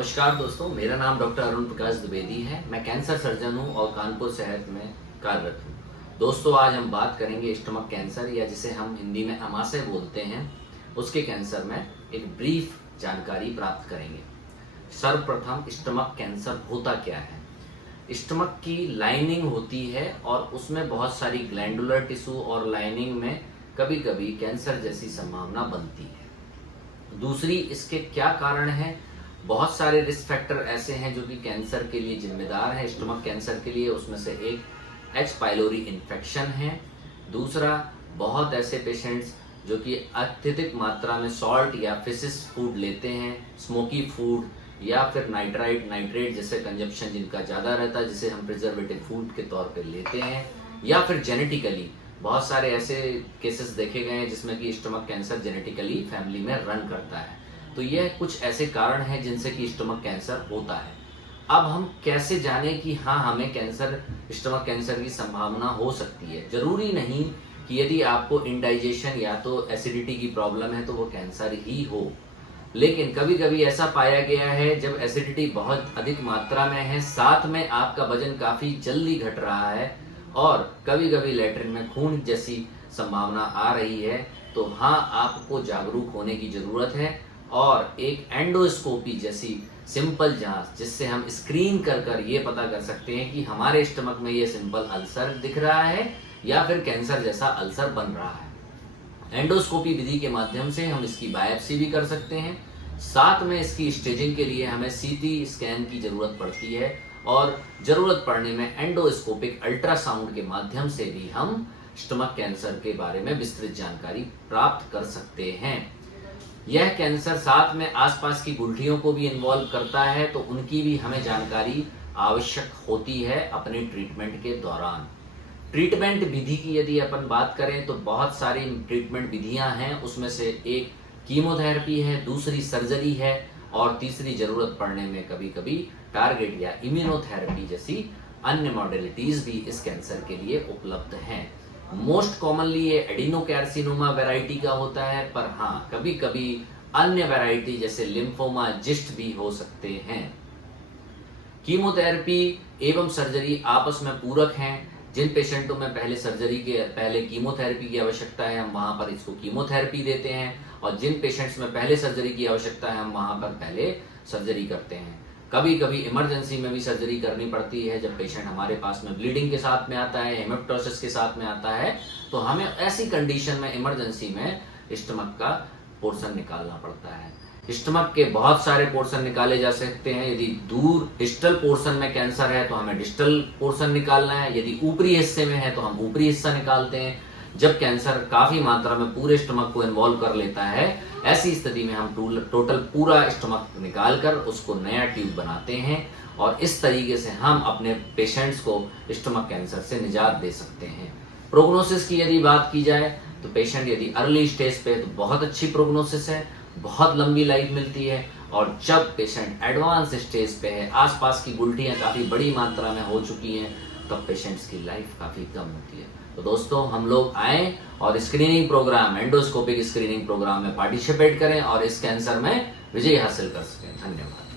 नमस्कार दोस्तों, मेरा नाम डॉक्टर अरुण प्रकाश द्विवेदी है। मैं कैंसर सर्जन हूं और कानपुर शहर में कार्यरत हूं। दोस्तों, आज हम बात करेंगे स्टमक कैंसर या जिसे हम हिंदी में अमाशय बोलते हैं, उसके कैंसर में एक ब्रीफ जानकारी प्राप्त करेंगे। सर्वप्रथम, स्टमक कैंसर होता क्या है? स्टमक की लाइनिंग होती है और उसमें बहुत सारी ग्लैंडुलर टिश्यू और लाइनिंग में कभी कभी कैंसर जैसी संभावना बनती है। दूसरी, इसके क्या कारण है? बहुत सारे रिस्क फैक्टर ऐसे हैं जो कि कैंसर के लिए जिम्मेदार हैं। स्टमक कैंसर के लिए उसमें से एक एच पाइलोरी इन्फेक्शन है। दूसरा, बहुत ऐसे पेशेंट्स जो कि अत्यधिक मात्रा में सॉल्ट या फिशिश फूड लेते हैं, स्मोकी फूड या फिर नाइट्रेट जैसे कंजप्शन जिनका ज़्यादा रहता है, जिसे हम प्रिजर्वेटिव फूड के तौर पर लेते हैं, या फिर जेनेटिकली बहुत सारे ऐसे केसेस देखे गए हैं जिसमें कि स्टमक कैंसर जेनेटिकली फैमिली में रन करता है। तो यह कुछ ऐसे कारण हैं जिनसे कि स्टमक कैंसर होता है। अब हम कैसे जानें कि हाँ, हमें स्टमक कैंसर की संभावना हो सकती है? जरूरी नहीं कि यदि आपको इंडाइजेशन या तो एसिडिटी की प्रॉब्लम है तो वो कैंसर ही हो, लेकिन कभी कभी ऐसा पाया गया है जब एसिडिटी बहुत अधिक मात्रा में है, साथ में आपका वजन काफी जल्दी घट रहा है और कभी कभी लैट्रिन में खून जैसी संभावना आ रही है, तो हाँ, आपको जागरूक होने की जरूरत है और एक एंडोस्कोपी जैसी सिंपल जांच, जिससे हम स्क्रीन कर ये पता कर सकते हैं कि हमारे स्टमक में ये सिंपल अल्सर दिख रहा है या फिर कैंसर जैसा अल्सर बन रहा है। एंडोस्कोपी विधि के माध्यम से हम इसकी बायोप्सी भी कर सकते हैं। साथ में इसकी स्टेजिंग के लिए हमें सीटी स्कैन की जरूरत पड़ती है और जरूरत पड़ने में एंडोस्कोपिक अल्ट्रासाउंड के माध्यम से भी हम स्टमक कैंसर के बारे में विस्तृत जानकारी प्राप्त कर सकते हैं। यह कैंसर साथ में आसपास की गुठलियों को भी इन्वॉल्व करता है, तो उनकी भी हमें जानकारी आवश्यक होती है अपने ट्रीटमेंट के दौरान। ट्रीटमेंट विधि की यदि अपन बात करें तो बहुत सारी ट्रीटमेंट विधियां हैं। उसमें से एक कीमोथेरेपी है, दूसरी सर्जरी है और तीसरी जरूरत पड़ने में कभी कभी टारगेट या इम्यूनोथेरेपी जैसी अन्य मॉडलिटीज भी इस कैंसर के लिए उपलब्ध हैं। मोस्ट कॉमनली ये एडिनोकार्सिनोमा वैरायटी का होता है, पर हाँ, कभी कभी अन्य वैरायटी जैसे लिम्फोमा, जिस्ट भी हो सकते हैं। कीमोथेरेपी एवं सर्जरी आपस में पूरक हैं। जिन पेशेंटों में पहले सर्जरी के पहले कीमोथेरेपी की आवश्यकता है, हम वहां पर इसको कीमोथेरेपी देते हैं, और जिन पेशेंट्स में पहले सर्जरी की आवश्यकता है, हम वहां पर पहले सर्जरी करते हैं। कभी कभी इमरजेंसी में भी सर्जरी करनी पड़ती है जब पेशेंट हमारे पास में ब्लीडिंग के साथ में आता है, हेमेप्टोसिस के साथ में आता है, तो हमें ऐसी कंडीशन में इमरजेंसी में स्टमक का पोर्शन निकालना पड़ता है। स्टमक के बहुत सारे पोर्शन निकाले जा सकते हैं। यदि दूर डिस्टल पोर्शन में कैंसर है तो हमें डिस्टल पोर्शन निकालना है, यदि ऊपरी हिस्से में है तो हम ऊपरी हिस्सा निकालते हैं। जब कैंसर काफी मात्रा में पूरे स्टमक को इन्वॉल्व कर लेता है, ऐसी स्थिति में हम टोटल पूरा स्टमक निकालकर उसको नया ट्यूब बनाते हैं और इस तरीके से हम अपने पेशेंट्स को स्टमक कैंसर से निजात दे सकते हैं। प्रोग्नोसिस की यदि बात की जाए तो पेशेंट यदि अर्ली स्टेज पे है तो बहुत अच्छी प्रोग्नोसिस है, बहुत लंबी लाइफ मिलती है, और जब पेशेंट एडवांस स्टेज पे है, आसपास की गुठलियां काफी बड़ी मात्रा में हो चुकी हैं, तब पेशेंट्स की लाइफ काफी कम होती है। तो दोस्तों, हम लोग आए और screening program, endoscopic screening program में पार्टिसिपेट करें और इस कैंसर में विजय हासिल कर सकें। धन्यवाद।